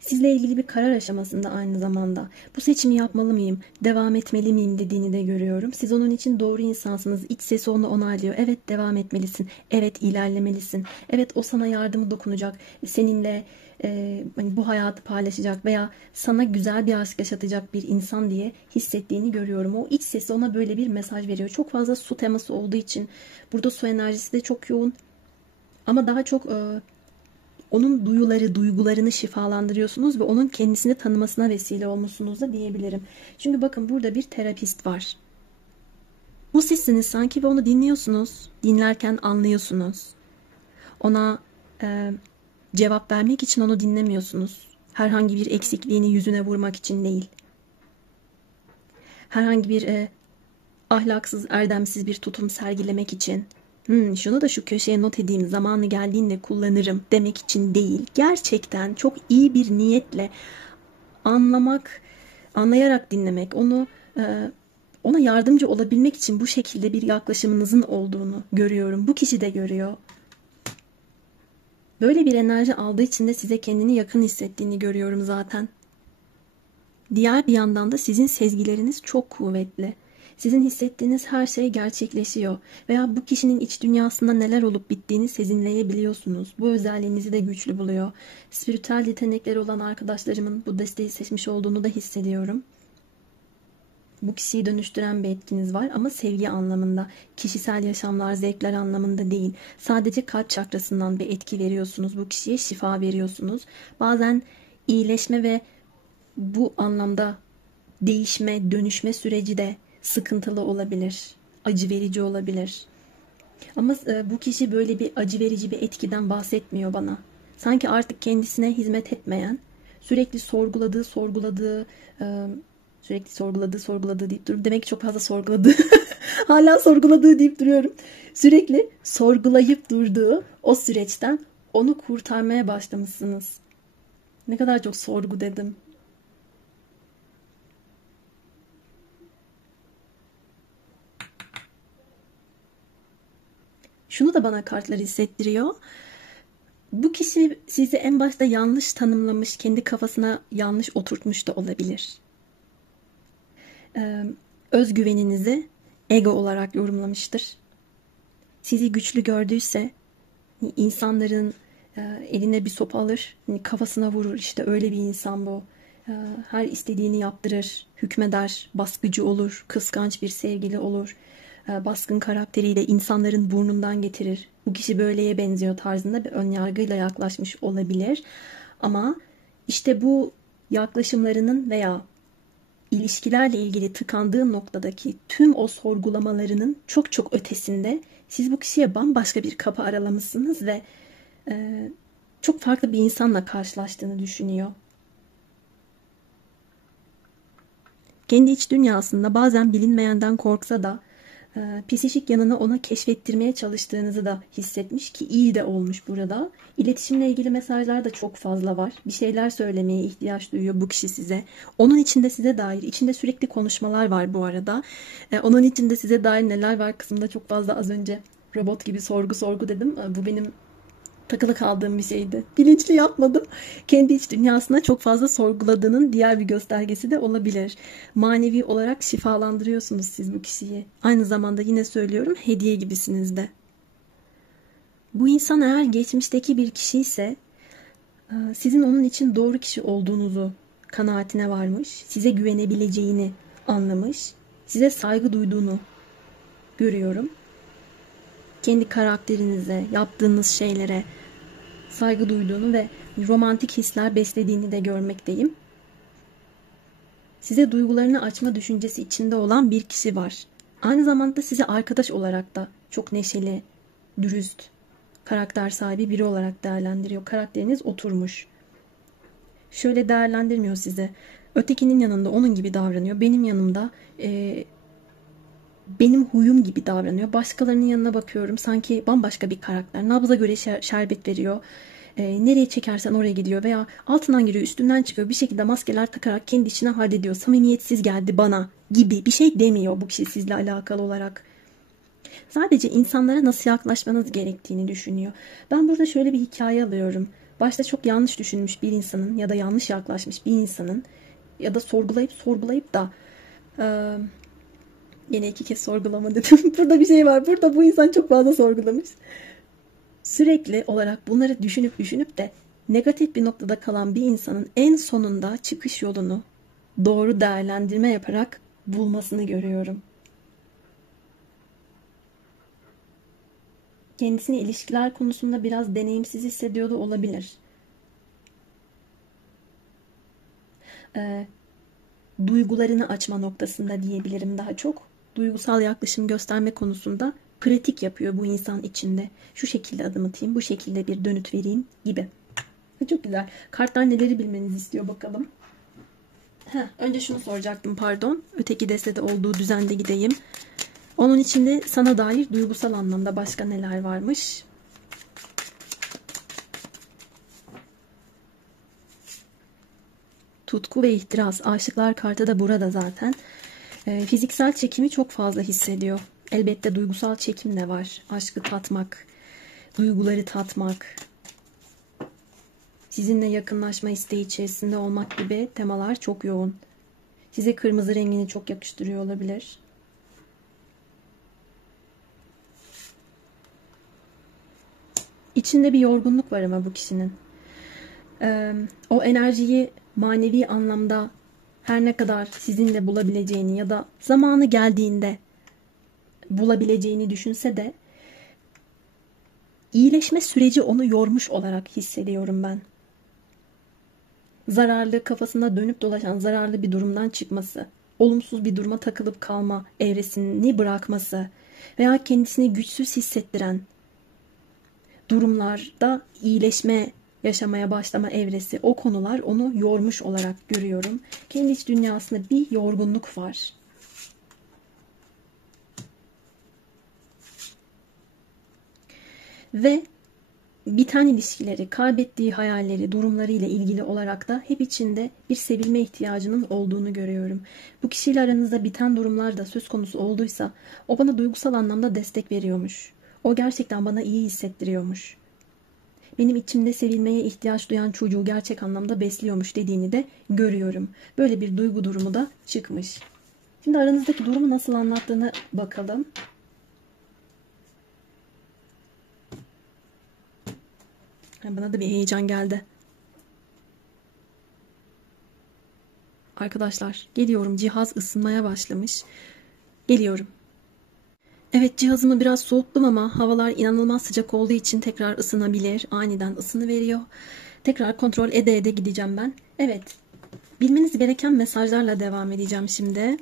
Sizle ilgili bir karar aşamasında aynı zamanda. Bu seçimi yapmalı mıyım, devam etmeli miyim dediğini de görüyorum. Siz onun için doğru insansınız. İç sesi onu onaylıyor. Evet devam etmelisin. Evet ilerlemelisin. Evet o sana yardımı dokunacak. Seninle hani bu hayatı paylaşacak veya sana güzel bir aşk yaşatacak bir insan diye hissettiğini görüyorum. O iç sesi ona böyle bir mesaj veriyor. Çok fazla su teması olduğu için burada su enerjisi de çok yoğun. Ama daha çok onun duygularını şifalandırıyorsunuz ve onun kendisini tanımasına vesile olmuşsunuz da diyebilirim. Çünkü bakın burada bir terapist var. Bu sizsiniz sanki ve onu dinliyorsunuz. Dinlerken anlıyorsunuz. Ona cevap vermek için onu dinlemiyorsunuz. Herhangi bir eksikliğini yüzüne vurmak için değil. Herhangi bir ahlaksız, erdemsiz bir tutum sergilemek için. Şunu da şu köşeye not edeyim, zamanı geldiğinde kullanırım demek için değil. Gerçekten çok iyi bir niyetle anlayarak dinlemek, ona yardımcı olabilmek için bu şekilde bir yaklaşımınızın olduğunu görüyorum. Bu kişi de görüyor. Böyle bir enerji aldığı için de size kendini yakın hissettiğini görüyorum zaten. Diğer bir yandan da sizin sezgileriniz çok kuvvetli. Sizin hissettiğiniz her şey gerçekleşiyor veya bu kişinin iç dünyasında neler olup bittiğini sezinleyebiliyorsunuz. Bu özelliğinizi de güçlü buluyor. Spiritüel yetenekleri olan arkadaşlarımın bu desteği seçmiş olduğunu da hissediyorum. Bu kişiyi dönüştüren bir etkiniz var ama sevgi anlamında, kişisel yaşamlar, zevkler anlamında değil. Sadece kalp çakrasından bir etki veriyorsunuz. Bu kişiye şifa veriyorsunuz. Bazen iyileşme ve bu anlamda değişme, dönüşme süreci de sıkıntılı olabilir, acı verici olabilir. Ama bu kişi böyle bir acı verici bir etkiden bahsetmiyor bana. Sanki artık kendisine hizmet etmeyen, sürekli sorguladığı deyip duruyorum. Demek ki çok fazla sorguladı. Hala sorguladığı deyip duruyorum. Sürekli sorgulayıp durduğu o süreçten onu kurtarmaya başlamışsınız. Ne kadar çok sorgu dedim. Şunu da bana kartlar hissettiriyor. Bu kişi sizi en başta yanlış tanımlamış, kendi kafasına yanlış oturtmuş da olabilir. Özgüveninizi ego olarak yorumlamıştır. Sizi güçlü gördüyse insanların eline bir sopa alır, kafasına vurur. İşte öyle bir insan bu. Her istediğini yaptırır, hükmeder, baskıcı olur, kıskanç bir sevgili olur. Baskın karakteriyle insanların burnundan getirir. Bu kişi böyleye benziyor tarzında bir önyargıyla yaklaşmış olabilir. Ama işte bu yaklaşımlarının veya ilişkilerle ilgili tıkandığı noktadaki tüm o sorgulamalarının çok çok ötesinde siz bu kişiye bambaşka bir kapı aralamışsınız ve çok farklı bir insanla karşılaştığını düşünüyor. Kendi iç dünyasında bazen bilinmeyenden korksa da psişik yanını ona keşfettirmeye çalıştığınızı da hissetmiş ki iyi de olmuş burada. İletişimle ilgili mesajlar da çok fazla var. Bir şeyler söylemeye ihtiyaç duyuyor bu kişi size. Onun içinde size dair, içinde sürekli konuşmalar var bu arada. Onun içinde size dair neler var kısmında çok fazla az önce robot gibi sorgu dedim. Bu benim takılı kaldığım bir şeydi. Bilinçli yapmadım. Kendi iç dünyasına çok fazla sorguladığının diğer bir göstergesi de olabilir. Manevi olarak şifalandırıyorsunuz siz bu kişiyi. Aynı zamanda yine söylüyorum, hediye gibisiniz de. Bu insan eğer geçmişteki bir kişi ise sizin onun için doğru kişi olduğunuzu kanaatine varmış. Size güvenebileceğini anlamış. Size saygı duyduğunu görüyorum. Kendi karakterinize, yaptığınız şeylere saygı duyduğunu ve romantik hisler beslediğini de görmekteyim. Size duygularını açma düşüncesi içinde olan bir kişi var. Aynı zamanda sizi arkadaş olarak da çok neşeli, dürüst, karakter sahibi biri olarak değerlendiriyor. Karakteriniz oturmuş. Şöyle değerlendirmiyor sizi. Ötekinin yanında onun gibi davranıyor. Benim yanımda benim huyum gibi davranıyor. Başkalarının yanına bakıyorum. Sanki bambaşka bir karakter. Nabza göre şerbet veriyor. Nereye çekersen oraya gidiyor. Veya altından giriyor, üstünden çıkıyor. Bir şekilde maskeler takarak kendi içine hallediyor. Samimiyetsiz geldi bana gibi bir şey demiyor bu kişi sizle alakalı olarak. Sadece insanlara nasıl yaklaşmanız gerektiğini düşünüyor. Ben burada şöyle bir hikaye alıyorum. Başta çok yanlış düşünmüş bir insanın ya da yanlış yaklaşmış bir insanın ya da sorgulayıp da yine 2 kez sorgulama dedim. Burada bir şey var. Burada bu insan çok fazla sorgulamış. Sürekli olarak bunları düşünüp de negatif bir noktada kalan bir insanın en sonunda çıkış yolunu doğru değerlendirme yaparak bulmasını görüyorum. Kendisini ilişkiler konusunda biraz deneyimsiz hissediyordu olabilir. Duygularını açma noktasında diyebilirim daha çok. Duygusal yaklaşım gösterme konusunda pratik yapıyor bu insan içinde. Şu şekilde adım atayım, bu şekilde bir dönüt vereyim gibi. Çok güzel. Kartlar neleri bilmenizi istiyor bakalım. Önce şunu soracaktım, pardon. Öteki destede olduğu düzende gideyim. Onun içinde sana dair duygusal anlamda başka neler varmış? Tutku ve ihtiras. Aşıklar kartı da burada zaten. Fiziksel çekimi çok fazla hissediyor. Elbette duygusal çekim de var. Aşkı tatmak, duyguları tatmak, sizinle yakınlaşma isteği içerisinde olmak gibi temalar çok yoğun. Size kırmızı rengini çok yakıştırıyor olabilir. İçinde bir yorgunluk var ama bu kişinin. O enerjiyi manevi anlamda her ne kadar sizinle bulabileceğini ya da zamanı geldiğinde bulabileceğini düşünse de iyileşme süreci onu yormuş olarak hissediyorum ben. Zararlı, kafasında dönüp dolaşan zararlı bir durumdan çıkması, olumsuz bir duruma takılıp kalma evresini bırakması veya kendisini güçsüz hissettiren durumlarda iyileşme yaşamaya başlama evresi, o konular onu yormuş olarak görüyorum. Kendi iç dünyasında bir yorgunluk var. Ve biten ilişkileri, kaybettiği hayalleri, durumlarıyla ilgili olarak da hep içinde bir sevilme ihtiyacının olduğunu görüyorum. Bu kişiyle aranızda biten durumlar da söz konusu olduysa o bana duygusal anlamda destek veriyormuş. O gerçekten bana iyi hissettiriyormuş. Benim içimde sevilmeye ihtiyaç duyan çocuğu gerçek anlamda besliyormuş dediğini de görüyorum. Böyle bir duygu durumu da çıkmış. Şimdi aranızdaki durumu nasıl anlattığını bakalım. Bana da bir heyecan geldi. Arkadaşlar geliyorum, cihaz ısınmaya başlamış. Geliyorum. Evet, cihazımı biraz soğuttum ama havalar inanılmaz sıcak olduğu için tekrar ısınabilir. Aniden ısınıveriyor. Tekrar kontrol ede gideceğim ben. Evet, bilmeniz gereken mesajlarla devam edeceğim şimdi.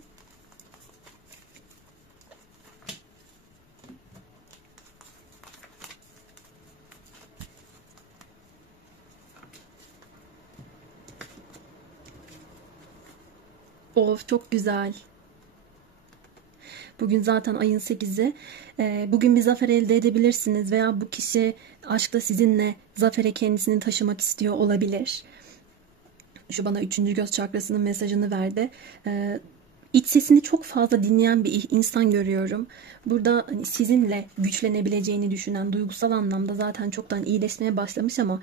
Of, çok güzel. Bugün zaten ayın 8'i. Bugün bir zafer elde edebilirsiniz veya bu kişi aşkta sizinle zafere kendisini taşımak istiyor olabilir. Şu bana üçüncü göz çakrasının mesajını verdi. İç sesini çok fazla dinleyen bir insan görüyorum. Burada hani sizinle güçlenebileceğini düşünen, duygusal anlamda zaten çoktan iyileşmeye başlamış ama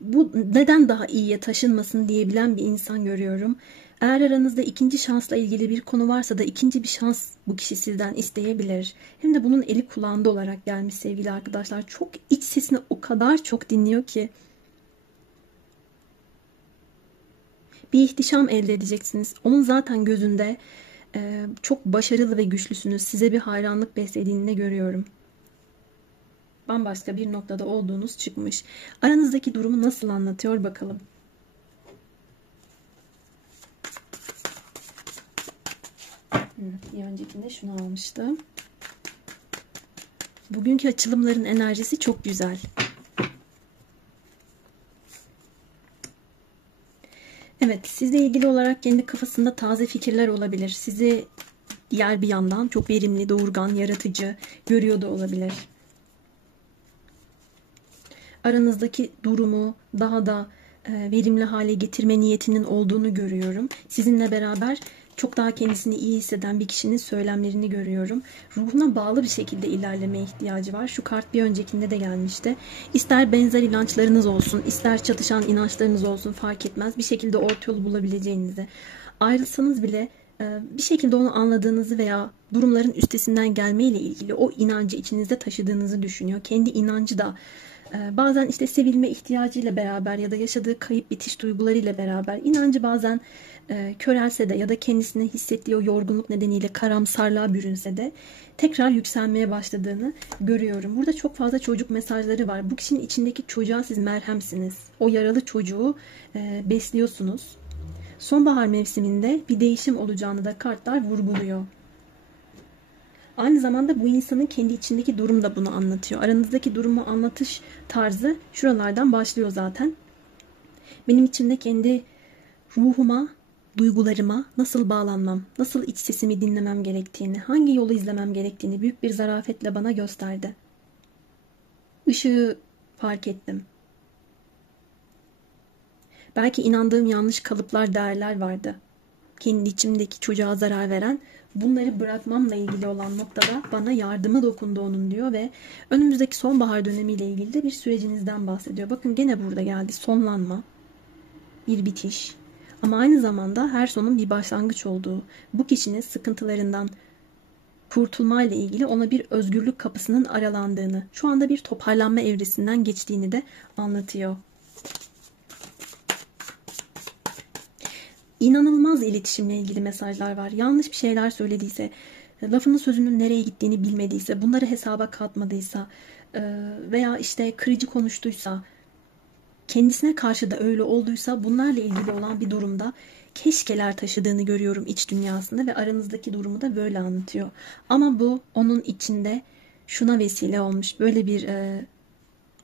bu neden daha iyiye taşınmasın diyebilen bir insan görüyorum. Eğer aranızda ikinci şansla ilgili bir konu varsa da ikinci bir şans bu kişi sizden isteyebilir. Hem de bunun eli kulağında olarak gelmiş sevgili arkadaşlar. Çok iç sesini o kadar çok dinliyor ki. Bir ihtişam elde edeceksiniz. Onun zaten gözünde çok başarılı ve güçlüsünüz. Size bir hayranlık beslediğini de görüyorum. Bambaşka bir noktada olduğunuz çıkmış. Aranızdaki durumu nasıl anlatıyor bakalım. Bir öncekinde şunu almıştım. Bugünkü açılımların enerjisi çok güzel. Evet, sizle ilgili olarak kendi kafasında taze fikirler olabilir. Sizi diğer bir yandan çok verimli, doğurgan, yaratıcı görüyor da olabilir. Aranızdaki durumu daha da verimli hale getirme niyetinin olduğunu görüyorum. Sizinle beraber çok daha kendisini iyi hisseden bir kişinin söylemlerini görüyorum. Ruhuna bağlı bir şekilde ilerlemeye ihtiyacı var. Şu kart bir öncekinde de gelmişti. İster benzer inançlarınız olsun, ister çatışan inançlarınız olsun fark etmez. Bir şekilde orta yolu bulabileceğinizi, ayrılsanız bile bir şekilde onu anladığınızı veya durumların üstesinden gelmeyle ilgili o inancı içinizde taşıdığınızı düşünüyor. Kendi inancı da bazen işte sevilme ihtiyacıyla beraber ya da yaşadığı kayıp bitiş duygularıyla beraber inancı bazen körelse de ya da kendisine hissettiği o yorgunluk nedeniyle karamsarlığa bürünse de tekrar yükselmeye başladığını görüyorum. Burada çok fazla çocuk mesajları var. Bu kişinin içindeki çocuğa siz merhemsiniz. O yaralı çocuğu besliyorsunuz. Sonbahar mevsiminde bir değişim olacağını da kartlar vurguluyor. Aynı zamanda bu insanın kendi içindeki durum da bunu anlatıyor. Aranızdaki durumu anlatış tarzı şuralardan başlıyor zaten. Benim içimde kendi ruhuma, duygularıma nasıl bağlanmam, nasıl iç sesimi dinlemem gerektiğini, hangi yolu izlemem gerektiğini büyük bir zarafetle bana gösterdi. Işığı fark ettim. Belki inandığım yanlış kalıplar, değerler vardı. Kendi içimdeki çocuğa zarar veren, bunları bırakmamla ilgili olan noktada bana yardımı dokundu onun diyor ve önümüzdeki sonbahar dönemiyle ilgili de bir sürecinizden bahsediyor. Bakın gene burada geldi sonlanma, bir bitiş ama aynı zamanda her sonun bir başlangıç olduğu, bu kişinin sıkıntılarından kurtulmayla ilgili ona bir özgürlük kapısının aralandığını, şu anda bir toparlanma evresinden geçtiğini de anlatıyor. İnanılmaz iletişimle ilgili mesajlar var. Yanlış bir şeyler söylediyse, lafının sözünün nereye gittiğini bilmediyse, bunları hesaba katmadıysa veya işte kırıcı konuştuysa, kendisine karşı da öyle olduysa bunlarla ilgili olan bir durumda keşkeler taşıdığını görüyorum iç dünyasında ve aranızdaki durumu da böyle anlatıyor. Ama bu onun içinde şuna vesile olmuş. Böyle bir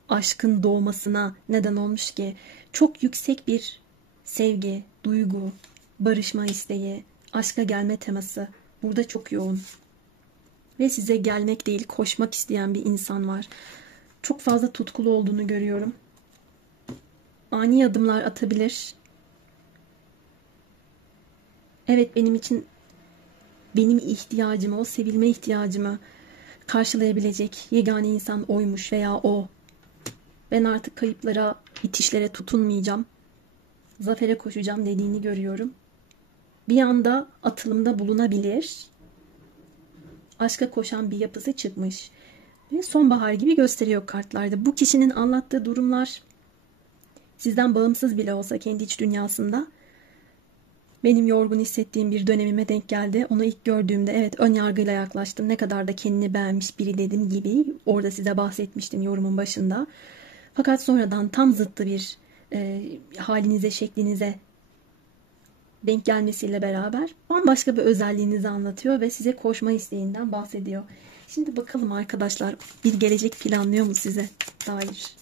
aşkın doğmasına neden olmuş ki çok yüksek bir sevgi, duygu, barışma isteği, aşka gelme teması burada çok yoğun. Ve size gelmek değil, koşmak isteyen bir insan var. Çok fazla tutkulu olduğunu görüyorum. Ani adımlar atabilir. Evet, benim için benim ihtiyacımı, o sevilme ihtiyacımı karşılayabilecek yegane insan oymuş veya o. Ben artık kayıplara, bitişlere tutunmayacağım. Zafere koşacağım dediğini görüyorum. Bir anda atılımda bulunabilir. Aşka koşan bir yapısı çıkmış. Ve sonbahar gibi gösteriyor kartlarda. Bu kişinin anlattığı durumlar sizden bağımsız bile olsa kendi iç dünyasında benim yorgun hissettiğim bir dönemime denk geldi. Onu ilk gördüğümde evet ön yargıyla yaklaştım. Ne kadar da kendini beğenmiş biri dedim gibi. Orada size bahsetmiştim yorumun başında. Fakat sonradan tam zıttı bir halinize, şeklinize denk gelmesiyle beraber bambaşka bir özelliğinizi anlatıyor ve size koşma isteğinden bahsediyor. Şimdi bakalım arkadaşlar, bir gelecek planlıyor mu size dair?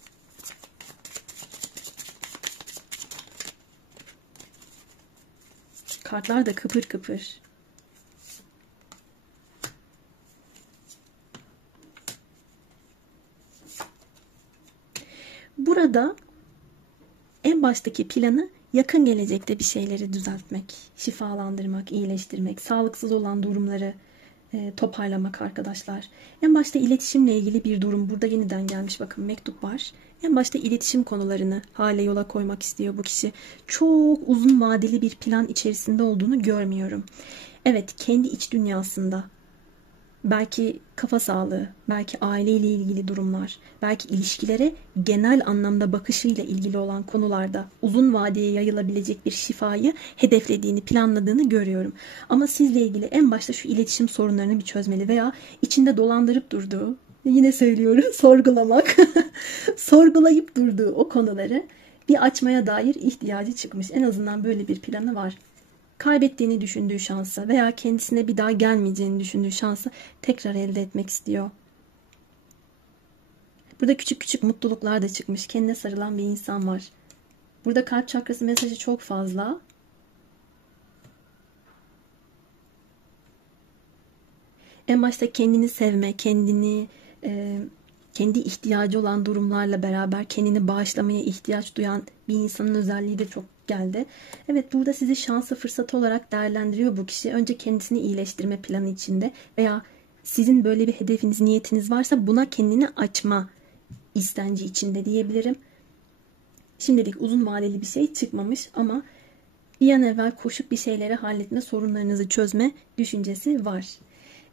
Kartlar da kıpır kıpır. Burada en baştaki planı yakın gelecekte bir şeyleri düzeltmek, şifalandırmak, iyileştirmek, sağlıksız olan durumları toparlamak arkadaşlar. En başta iletişimle ilgili bir durum. Burada yeniden gelmiş, bakın mektup var. En başta iletişim konularını hale yola koymak istiyor bu kişi. Çok uzun vadeli bir plan içerisinde olduğunu görmüyorum. Evet, kendi iç dünyasında, belki kafa sağlığı, belki aileyle ilgili durumlar, belki ilişkilere genel anlamda bakışıyla ilgili olan konularda uzun vadeye yayılabilecek bir şifayı hedeflediğini, planladığını görüyorum. Ama sizle ilgili en başta şu iletişim sorunlarını bir çözmeli veya içinde dolandırıp durduğu, yine söylüyorum, sorgulamak, sorgulayıp durduğu o konuları bir açmaya dair ihtiyacı çıkmış. En azından böyle bir planı var. Kaybettiğini düşündüğü şansı veya kendisine bir daha gelmeyeceğini düşündüğü şansı tekrar elde etmek istiyor. Burada küçük küçük mutluluklar da çıkmış. Kendine sarılan bir insan var. Burada kalp çakrası mesajı çok fazla. En başta kendini sevme, kendi ihtiyacı olan durumlarla beraber kendini bağışlamaya ihtiyaç duyan bir insanın özelliği de çok geldi. Evet, burada sizi şansı fırsatı olarak değerlendiriyor bu kişi. Önce kendisini iyileştirme planı içinde veya sizin böyle bir hedefiniz, niyetiniz varsa buna kendini açma istenci içinde diyebilirim. Şimdilik uzun vadeli bir şey çıkmamış ama bir an evvel koşup bir şeyleri halletme, sorunlarınızı çözme düşüncesi var.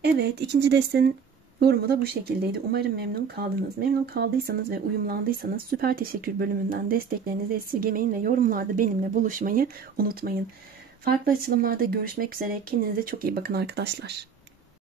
Evet, ikinci destenin yorumu da bu şekildeydi. Umarım memnun kaldınız. Memnun kaldıysanız ve uyumlandıysanız süper teşekkür bölümünden desteklerinizi esirgemeyin ve yorumlarda benimle buluşmayı unutmayın. Farklı açılımlarda görüşmek üzere. Kendinize çok iyi bakın arkadaşlar.